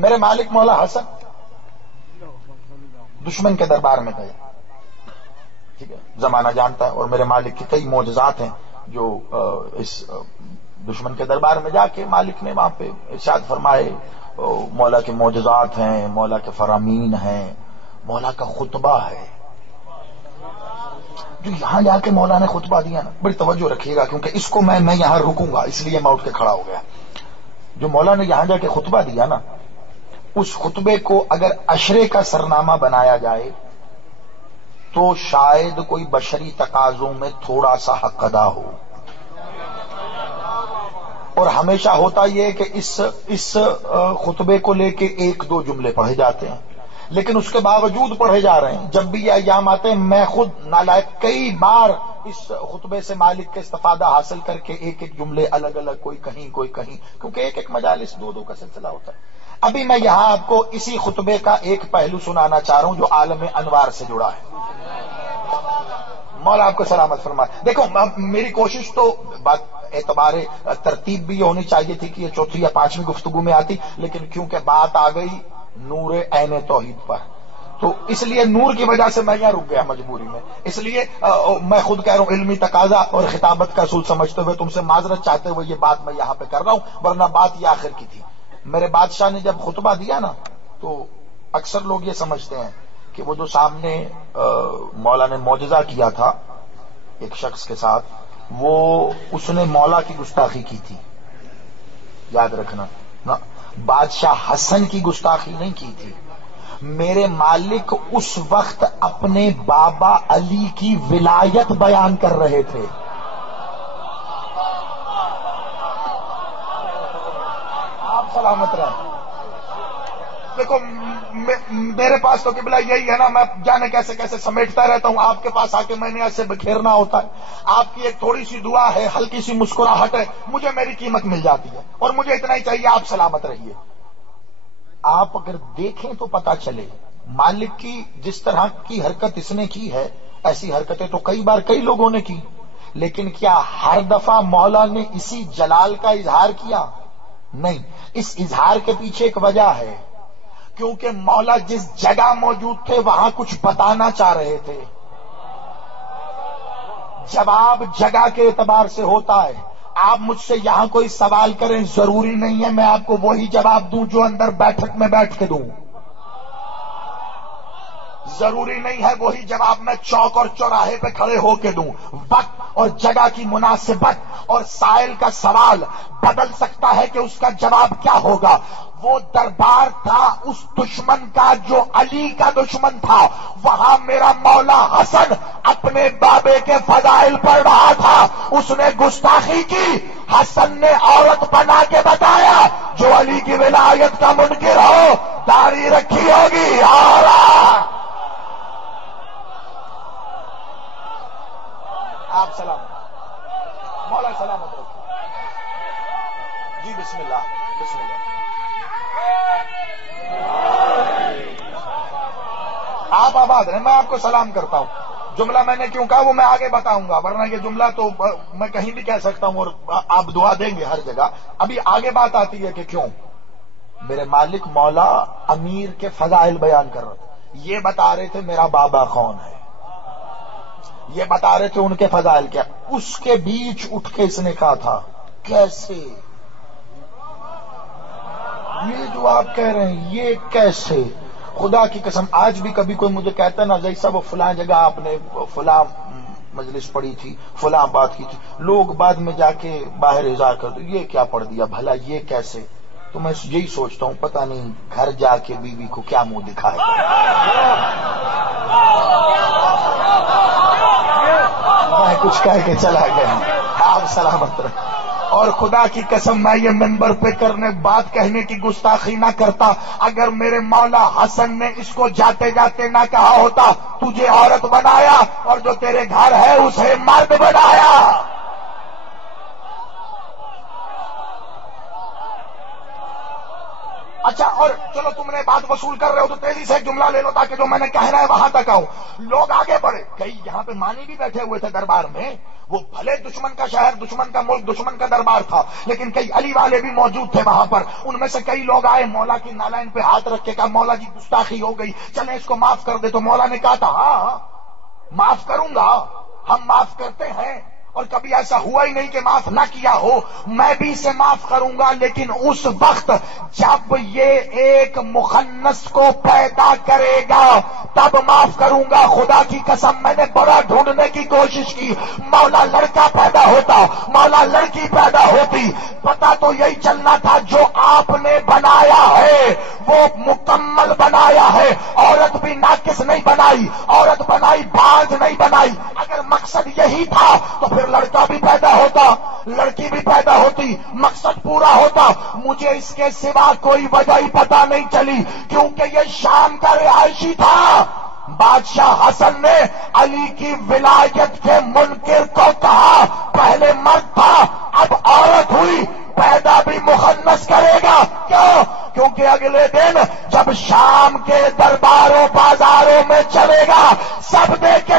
میرے مالک مولا حسن دشمن کے دربار میں گئے، ٹھیک ہے، زمانہ جانتا ہے، اور میرے مالک کے کئی معجزات ہیں جو اس دشمن کے دربار میں جا کے مالک نے وہاں پہ ارشاد فرمائے، مولا کے معجزات ہیں، مولا کے فرامین ہیں، مولا کا خطبہ ہے۔ جو یہاں جا کے مولا نے خطبہ دیا نا، بڑی توجہ رکھیے گا کیونکہ اس کو میں یہاں رکوں گا، اس لیے میں اٹھ کے کھڑا ہو گیا۔ جو مولا نے یہاں جا کے خطبہ دیا نا، اس خطبے کو اگر عشرے کا سرنامہ بنایا جائے تو شاید کوئی بشری تقاضوں میں تھوڑا سا حق ادا ہو۔ اور ہمیشہ ہوتا یہ کہ اس خطبے کو لے کے ایک دو جملے پڑھے جاتے ہیں، لیکن اس کے باوجود پڑھے جا رہے ہیں۔ جب بھی یہ ایام آتے ہیں میں خود نالائق کئی بار اس خطبے سے مالک کے استفادہ حاصل کر کے ایک ایک جملے الگ الگ، کوئی کہیں کوئی کہیں، کیونکہ ایک ایک مجالس دو دو کا سلسلہ ہوتا ہے۔ ابھی میں یہاں آپ کو اسی خطبے کا ایک پہلو سنانا چاہ رہا ہوں جو عالم انوار سے جڑا ہے۔ مولا آپ کو سلامت فرمائے۔ دیکھو میری کوشش تو بات اعتبار ترتیب بھی یہ ہونی چاہیے تھی کہ یہ چوتھی یا پانچویں گفتگو میں آتی، لیکن کیونکہ بات آ گئی نور عین توحید پر، تو اس لیے نور کی وجہ سے میں یہاں رک گیا مجبوری میں۔ اس لیے میں خود کہہ رہا ہوں علمی تقاضا اور خطابت کا اصول سمجھتے ہوئے تم سے معذرت چاہتے ہوئے یہ بات میں یہاں پہ کر رہا ہوں، ورنہ بات یہ آخر کی تھی۔ میرے بادشاہ نے جب خطبہ دیا نا تو اکثر لوگ یہ سمجھتے ہیں کہ وہ جو سامنے مولا نے معجزہ کیا تھا ایک شخص کے ساتھ، وہ اس نے مولا کی گستاخی کی تھی۔ یاد رکھنا نا، بادشاہ حسن کی گستاخی نہیں کی تھی۔ میرے مالک اس وقت اپنے بابا علی کی ولایت بیان کر رہے تھے۔ آپ سلامت رہیں۔ دیکھو میرے پاس تو قبلہ یہی ہے نا، میں جانے کیسے کیسے سمیٹتا رہتا ہوں، آپ کے پاس آ کے میں نے ایسے بکھیرنا ہوتا ہے۔ آپ کی ایک تھوڑی سی دعا ہے، ہلکی سی مسکراہٹ ہے، مجھے میری قیمت مل جاتی ہے، اور مجھے اتنا ہی چاہیے۔ آپ سلامت رہیے۔ آپ اگر دیکھیں تو پتا چلے مالک کی جس طرح کی حرکت اس نے کی ہے، ایسی حرکتیں تو کئی بار کئی لوگوں نے کی، لیکن کیا ہر دفعہ مولا نے اسی جلال کا اظہار کیا؟ نہیں، اس اظہار کے پیچھے ایک وجہ ہے، کیونکہ مولا جس جگہ موجود تھے وہاں کچھ بتانا چاہ رہے تھے۔ جواب جگہ کے اعتبار سے ہوتا ہے۔ آپ مجھ سے یہاں کوئی سوال کریں، ضروری نہیں ہے میں آپ کو وہی جواب دوں جو اندر بیٹھک میں بیٹھ کے دوں، ضروری نہیں ہے وہی جواب میں چوک اور چوراہے پہ کھڑے ہو کے دوں۔ وقت اور جگہ کی مناسبت اور سائل کا سوال بدل سکتا ہے کہ اس کا جواب کیا ہوگا۔ وہ دربار تھا اس دشمن کا جو علی کا دشمن تھا، وہاں میرا مولا حسن اپنے بابے کے فضائل پڑھ رہا تھا، اس نے گستاخی کی، حسن نے عورت بنا کے بتایا جو علی کی ولایت کا منکر ہو داڑھی رکھی ہوگی اور آپ سلامت، مولا سلامت رکھیں۔ جی بسم اللہ، بسم اللہ۔ آپ آباد ہیں، میں آپ کو سلام کرتا ہوں۔ جملہ میں نے کیوں کہا وہ میں آگے بتاؤں گا، ورنہ یہ جملہ تو میں کہیں بھی کہہ سکتا ہوں اور آپ دعا دیں گے ہر جگہ۔ ابھی آگے بات آتی ہے کہ کیوں میرے مالک مولا امیر کے فضائل بیان کر رہے تھے، یہ بتا رہے تھے میرا بابا کون ہے، یہ بتا رہے تھے ان کے فضائل کیا۔ اس کے بیچ اٹھ کے اس نے کہا تھا کیسے، یہ جو آپ کہہ رہے ہیں یہ کیسے؟ خدا کی قسم آج بھی کبھی کوئی مجھے کہتا ہے نا جیسا وہ فلاں جگہ آپ نے فلاں مجلس پڑھی تھی، فلاں بات کی تھی، لوگ بعد میں جا کے باہر اظہار کر دو یہ کیا پڑھ دیا بھلا، یہ کیسے؟ تو میں یہی سوچتا ہوں پتہ نہیں گھر جا کے بیوی کو کیا منہ دکھائے گا۔ میں کچھ کہہ کے چلا گیا، آپ سلامت رہیں۔ اور خدا کی قسم میں یہ منبر پہ بات کہنے کی گستاخی نہ کرتا اگر میرے مولا حسن نے اس کو جاتے جاتے نہ کہا ہوتا تجھے عورت بنایا اور جو تیرے گھر ہے اسے مرد بنایا۔ اچھا اور چلو تم نے بات وصول کر رہے ہو تو تیزی سے ایک جملہ لے لو تاکہ جو میں نے کہنا ہے وہاں تک آؤں۔ لوگ آگے بڑھے، کئی یہاں پہ مانی بھی بیٹھے ہوئے تھے دربار میں، وہ بھلے دشمن کا شہر، دشمن کا ملک، دشمن کا دربار تھا، لیکن کئی علی والے بھی موجود تھے وہاں پر. ان میں سے کئی لوگ آئے، مولا کی نالین پہ ہاتھ رکھ کے کہا مولا جی گستاخی ہو گئی، چلیں اس کو معاف کر دے. تو مولا نے کہا تھا ہاں معاف کروں گا، ہم معاف کرتے ہیں، اور کبھی ایسا ہوا ہی نہیں کہ معاف نہ کیا ہو. میں بھی اسے معاف کروں گا، لیکن اس وقت جب یہ ایک مخنث کو پیدا کرے گا تب معاف کروں گا. خدا کی قسم میں نے بڑا ڈھونڈنے کی کوشش کی، مولا لڑکا پیدا ہوتا، مولا لڑکی پیدا ہوتی، پتا تو یہی چلنا تھا جو آپ نے بنایا ہے وہ مکمل بنایا ہے. عورت بھی ناقص نہیں بنائی، عورت بنائی باز نہیں بنائی. اگر مقصد یہی تھا تو پھر لڑکا بھی پیدا ہوتا، لڑکی بھی پیدا ہوتی، مقصد پورا ہوتا. مجھے اس کے سوا کوئی وجہ ہی پتا نہیں چلی، کیونکہ یہ شام کا رہائشی تھا. بادشاہ حسن نے علی کی ولایت کے منکر کو کہا پہلے مرد تھا اب عورت ہوئی، پیدا بھی مخنث کرے گا. کیوں؟ کیونکہ اگلے دن جب شام کے درباروں بازاروں میں چلے گا سب دیکھ کے